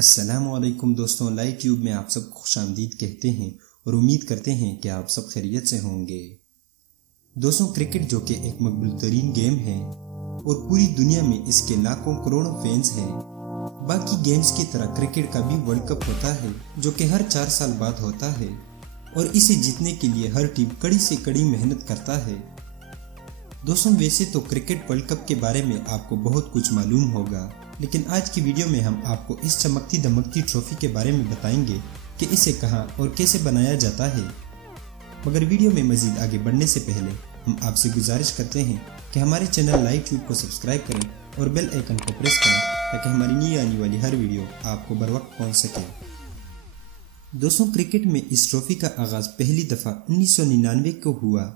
السلام علیکم دوستوں، لائٹ ٹیوب میں آپ سب کو خوش آمدید کہتے ہیں اور امید کرتے ہیں کہ آپ سب خیریت سے ہوں گے۔ دوستوں، کرکٹ جو کہ ایک مقبول ترین گیم ہے اور پوری دنیا میں اس کے لاکھوں کروڑوں فینس ہیں۔ باقی گیمز کی طرح کرکٹ کا بھی ورلڈ کپ ہوتا ہے جو کہ ہر 4 سال بعد ہوتا ہے اور اسے جیتنے کے لیے ہر ٹیم کڑی سے کڑی محنت کرتا ہے۔ دوستوں، ویسے تو کرکٹ ورلڈ کپ کے بارے میں آپ کو بہت کچھ معلوم ہوگا، لیکن آج کی ویڈیو میں ہم آپ کو اس چمکتی دمکتی ٹرافی کے بارے میں بتائیں گے کہ اسے کہاں اور کیسے بنایا جاتا ہے۔ مگر ویڈیو میں مزید آگے بڑھنے سے پہلے ہم آپ سے گزارش کرتے ہیں کہ ہمارے چینل لائٹ ٹیوب کو سبسکرائب کریں اور بیل آئیکن کو پریس کریں تاکہ ہماری نئی آنے والی ہر ویڈیو آپ کو بر وقت پہنچ سکے۔ دوستوں، کرکٹ میں اس ٹرافی کا آغاز پہلی دفعہ 1999 کو ہوا۔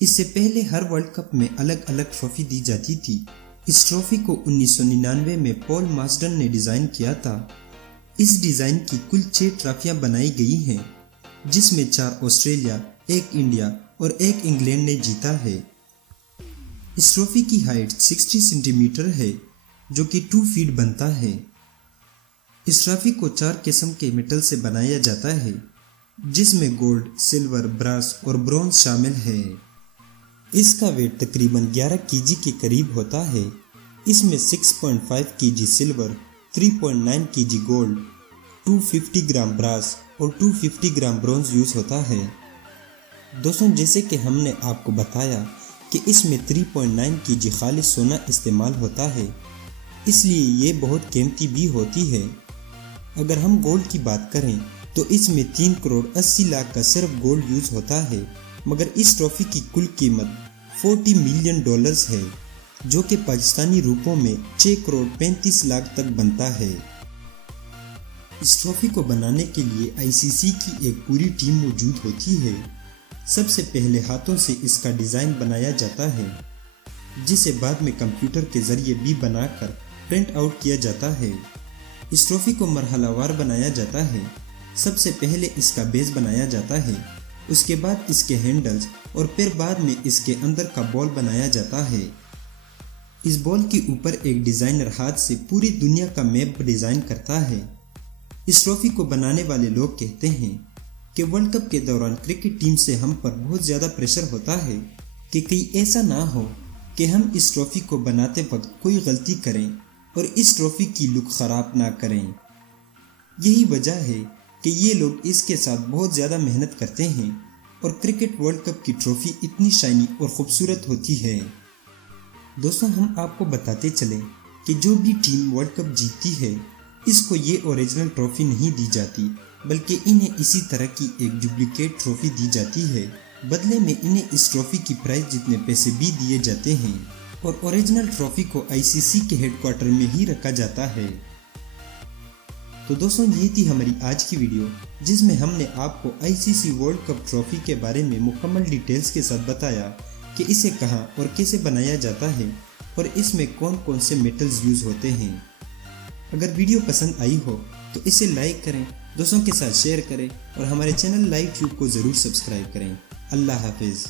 اس سے پہلے ہر ورلڈ کپ میں الگ الگ ٹرافی دی جاتی تھی۔ اس ٹرافی کو 1999 میں پال ماسڈن نے ڈیزائن کیا تھا۔ اس ڈیزائن کی کل 6 ٹرافیاں بنائی گئی ہیں، جس میں 4 آسٹریلیا، 1 انڈیا اور 1 انگلینڈ نے جیتا ہے۔ اس ٹرافی کی ہائٹ 60 سینٹی میٹر ہے جو کہ 2 فیٹ بنتا ہے۔ اس ٹرافی کو 4 قسم کے میٹل سے بنایا جاتا ہے، جس میں گولڈ، سلور، براس اور برونز شامل ہے۔ اس کا ویٹ تقریباً 11 kg کے قریب ہوتا ہے۔ اس میں 6.5 kg silver, 3.9 kg gold, 250 gram brass اور 250 گرام برونز یوز ہوتا ہے۔ دوستوں، جیسے کہ ہم نے آپ کو بتایا کہ اس میں 3.9 kg خالص سونا استعمال ہوتا ہے، اس لیے یہ بہت قیمتی بھی ہوتی ہے۔ اگر ہم گولڈ کی بات کریں تو اس میں 3 کروڑ 80 لاکھ کا صرف گولڈ یوز ہوتا ہے، مگر اس ٹرافی کی کل قیمت $40 ملین ہے، جو کہ پاکستانی روپوں میں 6 کروڑ 35 لاکھ تک بنتا ہے۔ اس ٹرافی کو بنانے کے لیے ICC کی ایک پوری ٹیم موجود ہوتی ہے۔ سب سے پہلے ہاتھوں سے اس کا ڈیزائن بنایا جاتا ہے، جسے بعد میں کمپیوٹر کے ذریعے بھی بنا کر پرنٹ آؤٹ کیا جاتا ہے۔ اس ٹرافی کو مرحلہ وار بنایا جاتا ہے۔ سب سے پہلے اس کا بیس بنایا جاتا ہے، اس کے بعد اس کے ہینڈلز اور پھر بعد میں اس کے اندر کا بال بنایا جاتا ہے۔ اس بال کے اوپر ایک ڈیزائنر ہاتھ سے پوری دنیا کا میپ ڈیزائن کرتا ہے۔ اس ٹرافی کو بنانے والے لوگ کہتے ہیں کہ ورلڈ کپ کے دوران کرکٹ ٹیم سے ہم پر بہت زیادہ پریشر ہوتا ہے کہ کہیں ایسا نہ ہو کہ ہم اس ٹرافی کو بناتے وقت کوئی غلطی کریں اور اس ٹرافی کی لک خراب نہ کریں۔ یہی وجہ ہے کہ یہ لوگ اس کے ساتھ بہت زیادہ محنت کرتے ہیں اور کرکٹ ورلڈ کپ کی ٹرافی اتنی شائنی اور خوبصورت ہوتی ہے۔ دوستوں، ہم آپ کو بتاتے چلیں کہ جو بھی ٹیم ورلڈ کپ جیتتی ہے، اس کو یہ اوریجنل ٹرافی نہیں دی جاتی، بلکہ انہیں اسی طرح کی ایک ڈپلیکیٹ ٹرافی دی جاتی ہے۔ بدلے میں انہیں اس ٹرافی کی پرائز جتنے پیسے بھی دیے جاتے ہیں اور اوریجنل ٹرافی کو ICC کے ہیڈ کوارٹر میں ہی رکھا جاتا ہے۔ تو دوستوں، یہ تھی ہماری آج کی ویڈیو، جس میں ہم نے آپ کو ICC ورلڈ کپ ٹرافی کے بارے میں مکمل ڈیٹیلز کے ساتھ بتایا کہ اسے کہاں اور کیسے بنایا جاتا ہے اور اس میں کون کون سے میٹلز یوز ہوتے ہیں۔ اگر ویڈیو پسند آئی ہو تو اسے لائک کریں، دوستوں کے ساتھ شیئر کریں اور ہمارے چینل لائٹ ٹیوب کو ضرور سبسکرائب کریں۔ اللہ حافظ۔